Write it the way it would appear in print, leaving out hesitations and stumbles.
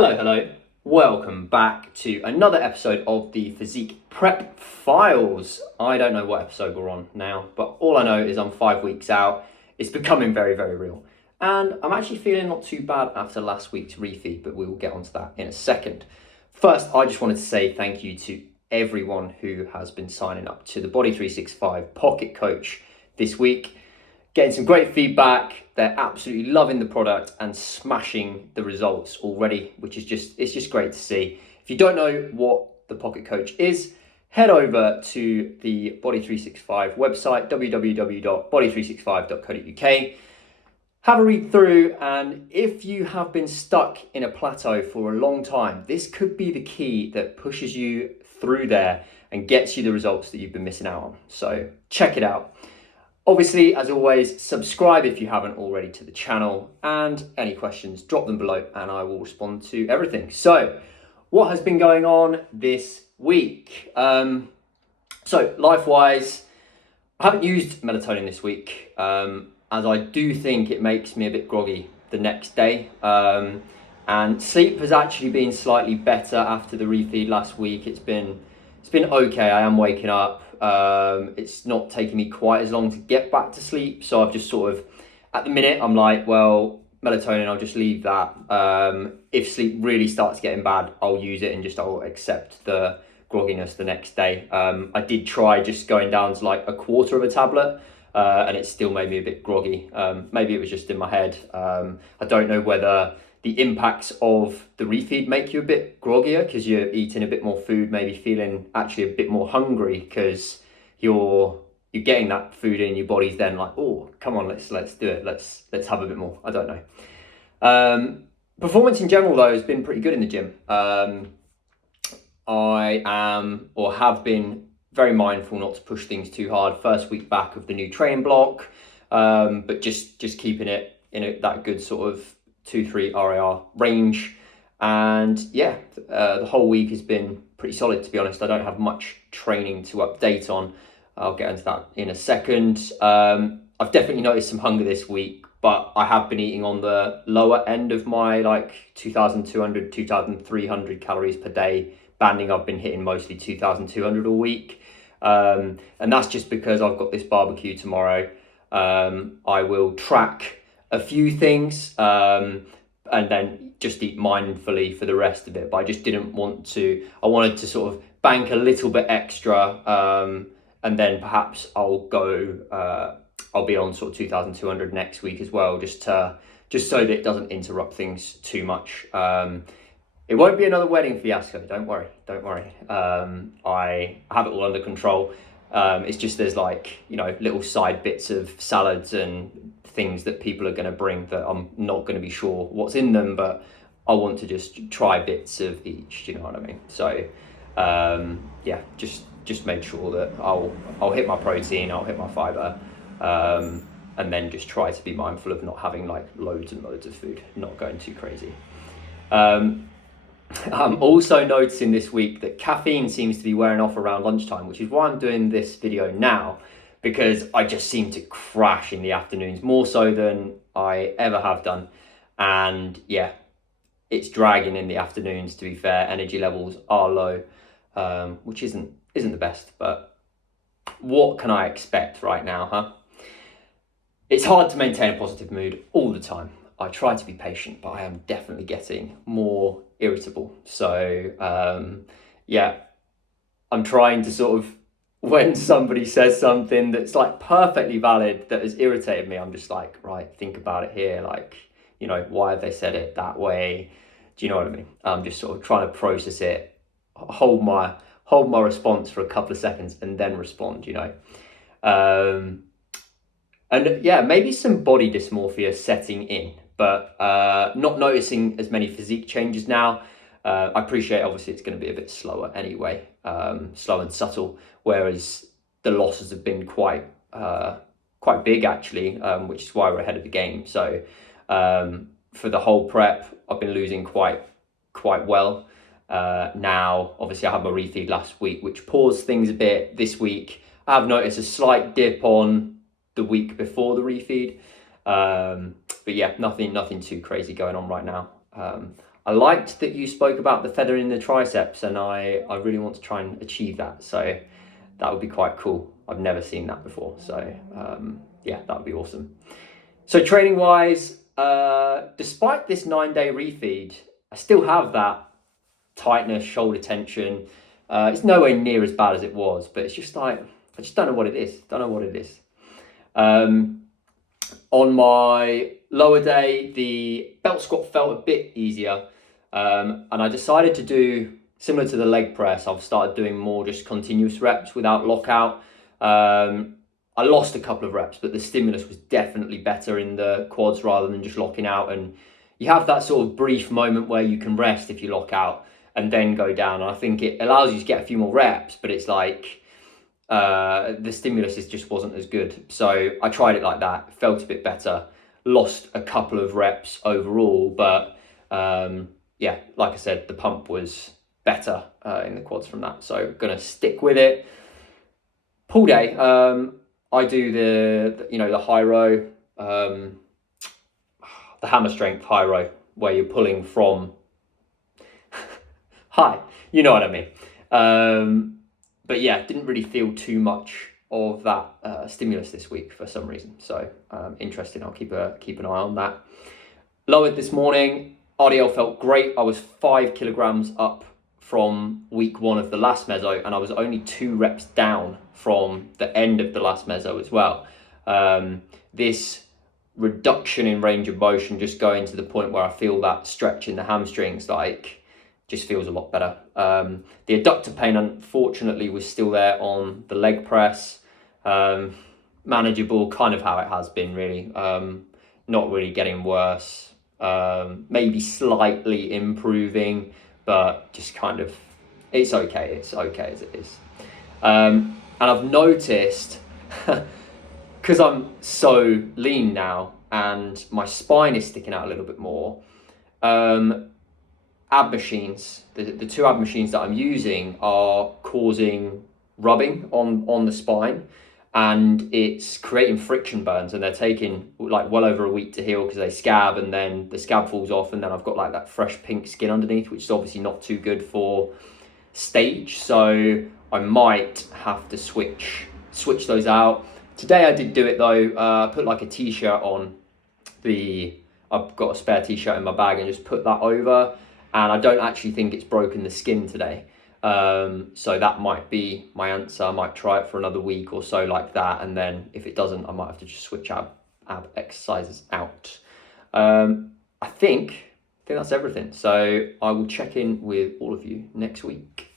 Hello. Welcome back to another episode of the Physique Prep Files. I don't know what episode we're on now, but all I know is I'm 5 weeks out. It's becoming very, very real. And I'm actually feeling not too bad after last week's refeed, but we will get onto that in a second. First, I just wanted to say thank you to everyone who has been signing up to the BODY365 Pocket-Coach this week. Getting some great feedback. They're absolutely loving the product and smashing the results already, which is just great to see. If you don't know what the Pocket-Coach is, head over to the BODY365 website, www.body365.co.uk. Have a read through, and if you have been stuck in a plateau for a long time, this could be the key that pushes you through there and gets you the results that you've been missing out on. So check it out. Obviously, as always, subscribe if you haven't already to the channel, and any questions, drop them below and I will respond to everything. So what has been going on this week? So life-wise, I haven't used melatonin this week, as I do think it makes me a bit groggy the next day. And sleep has actually been slightly better after the refeed last week. It's been okay. I am waking up. It's not taking me quite as long to get back to sleep, so I've just sort of, at the minute, I'm like, well, melatonin, I'll just leave that. If sleep really starts getting bad, I'll use it and I'll accept the grogginess the next day. I did try just going down to like a quarter of a tablet, and it still made me a bit groggy. Maybe it was just in my head. I don't know whether the impacts of the refeed make you a bit groggier because you're eating a bit more food, maybe feeling actually a bit more hungry because you're getting that food in, your body's then like, oh, come on, let's do it. Let's have a bit more. I don't know. Performance in general though has been pretty good in the gym. I am or have been very mindful not to push things too hard. First week back of the new training block, but just keeping it in that good sort of 2-3 RAR range. And yeah, the whole week has been pretty solid, to be honest. I don't have much training to update on. I'll get into that in a second. I've definitely noticed some hunger this week, but I have been eating on the lower end of my like 2,200, 2,300 calories per day banding. I've been hitting mostly 2,200 a week. And that's just because I've got this barbecue tomorrow. I will track a few things and then just eat mindfully for the rest of it, but I just didn't want to. I wanted to sort of bank a little bit extra, and then perhaps I'll be on sort of 2,200 next week as well, just so that it doesn't interrupt things too much. It won't be another wedding fiasco, don't worry. I have it all under control. It's just there's like, little side bits of salads and things that people are going to bring that I'm not going to be sure what's in them, but I want to just try bits of each, do you know what I mean? So yeah, just make sure that I'll hit my protein, I'll hit my fiber, and then just try to be mindful of not having like loads and loads of food, not going too crazy. I'm also noticing this week that caffeine seems to be wearing off around lunchtime, which is why I'm doing this video now, because I just seem to crash in the afternoons, more so than I ever have done. And yeah, it's dragging in the afternoons, to be fair. Energy levels are low, which isn't the best, but what can I expect right now, huh? It's hard to maintain a positive mood all the time. I try to be patient, but I am definitely getting more irritable. So yeah, I'm trying to sort of, when somebody says something that's like perfectly valid that has irritated me, I'm just like, right, think about it here. Like, why have they said it that way? Do you know what I mean? I'm just sort of trying to process it, hold my response for a couple of seconds and then respond, and yeah, maybe some body dysmorphia setting in, but not noticing as many physique changes now. I appreciate, obviously, it's going to be a bit slower anyway, slow and subtle, whereas the losses have been quite big, actually, which is why we're ahead of the game. So for the whole prep, I've been losing quite well. Now, obviously, I had my refeed last week, which paused things a bit. This week, I have noticed a slight dip on the week before the refeed. But yeah, nothing too crazy going on right now. I liked that you spoke about the feather in the triceps, and I really want to try and achieve that. So that would be quite cool. I've never seen that before. So yeah, that would be awesome. So training wise, despite this 9-day refeed, I still have that tightness, shoulder tension. It's nowhere near as bad as it was, but it's just like, I just don't know what it is. On my lower day, the belt squat felt a bit easier. And I decided to do, similar to the leg press, I've started doing more just continuous reps without lockout. I lost a couple of reps, but the stimulus was definitely better in the quads rather than just locking out. And you have that sort of brief moment where you can rest if you lock out and then go down. And I think it allows you to get a few more reps, but it's like the stimulus just wasn't as good. So I tried it like that, felt a bit better, lost a couple of reps overall, but yeah, like I said, the pump was better in the quads from that. So gonna stick with it. Pull day, I do the high row, the hammer strength high row, where you're pulling from high, you know what I mean. But yeah, didn't really feel too much of that stimulus this week for some reason. So interesting. I'll keep an eye on that. Lowered this morning. RDL felt great. I was 5 kilograms up from week 1 of the last meso, and I was only 2 reps down from the end of the last meso as well. This reduction in range of motion, just going to the point where I feel that stretch in the hamstrings, like, just feels a lot better. The adductor pain, unfortunately, was still there on the leg press. Manageable, kind of how it has been, really. Not really getting worse. Maybe slightly improving, but just kind of, it's okay. It's okay as it is. And I've noticed, because I'm so lean now and my spine is sticking out a little bit more, ab machines, the 2 ab machines that I'm using are causing rubbing on the spine, and it's creating friction burns, and they're taking like well over a week to heal because they scab, and then the scab falls off, and then I've got like that fresh pink skin underneath, which is obviously not too good for stage. So I might have to switch those out. Today I did do it though. I put like a t-shirt on. I've got a spare t-shirt in my bag and just put that over, and I don't actually think it's broken the skin today. So that might be my answer. I might try it for another week or so like that, and then if it doesn't, I might have to just switch ab exercises out. I think that's everything. So I will check in with all of you next week.